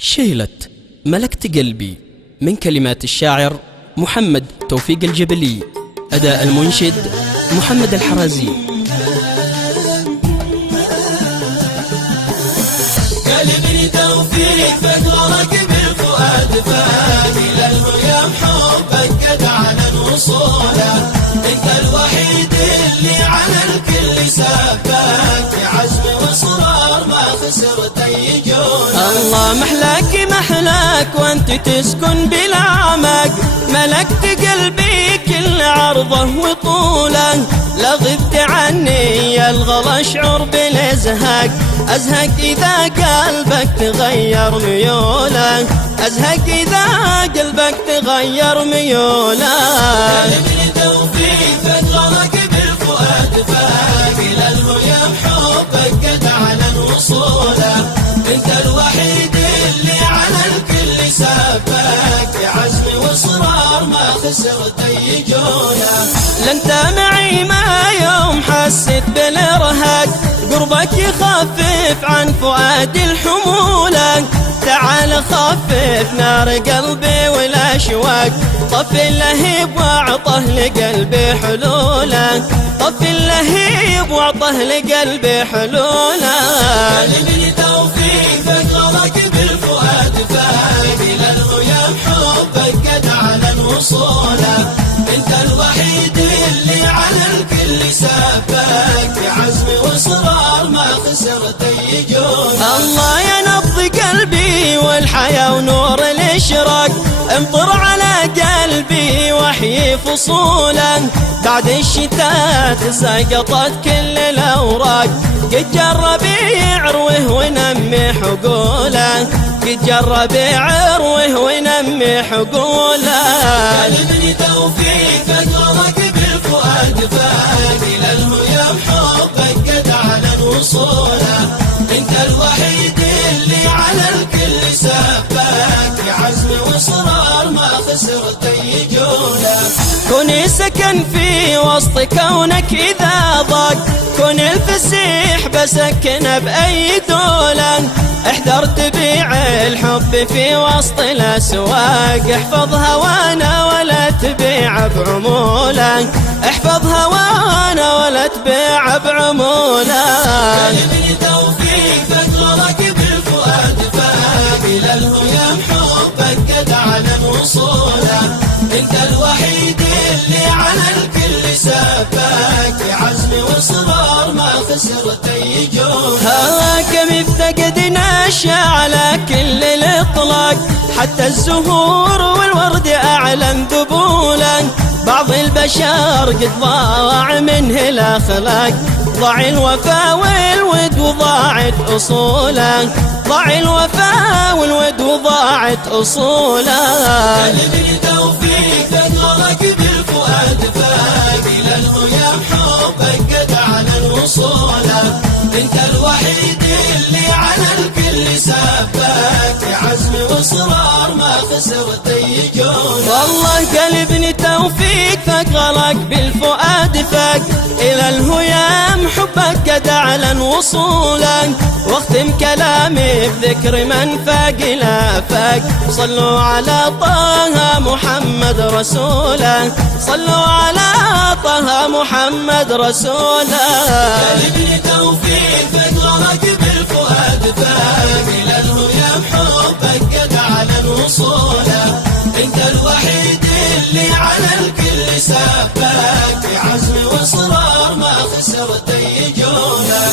شيلت ملكت قلبي من كلمات الشاعر محمد توفيق الجبلي. أداء المنشد محمد الحرازي. قلبي توفيق فدورك بالفؤاد فاني للهيام حبك قد على وصوله. انت الوحيد اللي على الكل سباك بعزم واصرار ما خسرت اي جوله. الله محلاك محلاك وانت تسكن بالعمق، ملكت قلبي كل عرضه وطوله. لا غبت عني يا الغلا اشعر بالازهق، ازهق اذا قلبك تغير ميوله، ازهق اذا قلبك تغير ميوله. قلبي توفيق فدورك بالفؤاد فاقي للهيام حبك قد على وصوله. انت الوحيد اللي على الكل سباك بعزم واصرار ما خسرت اي جوله. لا انت معي ما يوم حسيت بالارهاق، قربك يخفف عن فؤادي الحموله. تعال خفف نار قلبي والاشواق، طفي اللهيب واعطه لقلبي حلوله، طفي اللهيب واعطه لقلبي حلوله. قلبي توفيق فدورك بالفؤاد فاقي للهيام حبك قد على وصوله. انت الوحيد اللي على الكل سباك بعزم واصرار ما خسرت اي جوله. الله يا نبض قلبي والحياة ونور الاشراق، امطر على قلبي وحي فصوله. بعد الشتاء تساقطت كل الاوراق، قد جرب يعروه ونمي حقوله، قد جرب يعروه ونمي حقوله. قلبي توفيق فدورك بالفؤاد فاقي للهيام حبك قد على وصوله. انت الوحيد اللي على الكل سباك بعزم واصرار ما خسرت اي جوله. كوني سكن في وسط كونك إذا ضاق، كون الفسيح بسكن بأي دولة. احذر تبيع الحب في وسط الأسواق، احفظ هوانا ولا تبيع بعموله، احفظ هوانا ولا تبيع بعموله. قلبي توفيق فدورك بالفؤاد فاقي للهيام حبك قد على وصوله. انت الوحيد اللي على الكل سباك بعزم واصرار ما خسرت اي جوله. كم افتقدنا على كل الاطلاق، حتى الزهور والورد اعلن ذبولا. بعض البشر قد ضاع منه الاخلاق، ضاع الوفا والود وضاعت اصوله، ضاع الوفا والود وضاعت اصوله. قلبي توفيق فدورك بالفؤاد فاقي للهيام حبك قد على وصوله. انت الوحيد اللي على الكل سباك بعزم واصرار ما خسرت اي جوله. والله قلبني توفيق ثقلك بالفؤاد فاق، الى الهيام حبك قد اعلن وصوله. واختم كلامي بذكر من فاق الى فاق، صلوا على طه محمد رسوله، صلوا على طه محمد رسوله. قلبي توفيق فدورك بالفؤاد فاقي للهيام حبك قد على وصوله. انت الوحيد اللي على الكل سباك بعزم واصرار ما خسرت اي جوله.